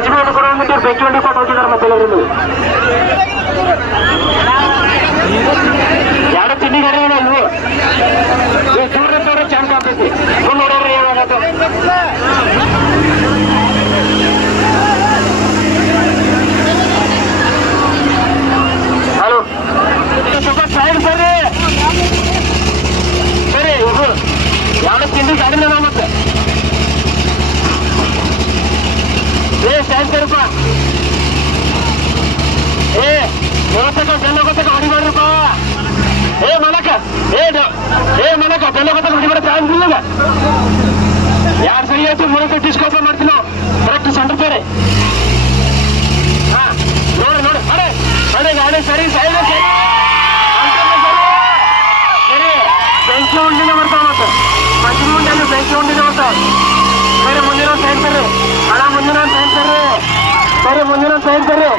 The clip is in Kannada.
ప్రజలు కూడా ఉంది బెట్టి ఉండి కూడా వచ్చినారు మధ్యలో రెండు ఎక్కడ తిండి కడిగినా నువ్వు? చూడ చూడ చాన్ కాంపిస్తుంది నువ్వు ಏ ಮನಕ ಬೆಲ್ಲ ಗೊತ್ತ ಹೊಡಿಬೇಡ ಚಾನ್ಸ್ ಇಲ್ಲ. ಯಾರು ಸರಿ ಆಯ್ತು ಮನಕ ಡಿಸ್ಕೌಂಟ್ ಮಾಡ್ತೀನಿ ಕರೆಕ್ಟ್ ಸೆಂಟರ್ ಬೇರೆ. ಹಾ, ನೋಡಿ ನೋಡಿ ಅಡೆ ಅಡೆ ಗಾಡಿ ಸರಿ, ಸೈಡ್ ಸರಿ. ಬೆಂಕಿ ಉಂಡಿನ ಬರ್ತಾವ ಮತ್ತೆ ಮಜ್ಜಿಗೆ ಉಂಡಿ ಬೆಂಕಿ ಉಂಡಿನ ಬರ್ತಾವ ಸರಿ, ಮುಂದಿನ ಸೈಡ್ ಬರ್ರಿ. ಅಣ್ಣ, ಮುಂದಿನ ಸೈಡ್ ಬರ್ರಿ. ಸರಿ, ಮುಂದಿನ ಸೈಡ್ ಬರ್ರಿ.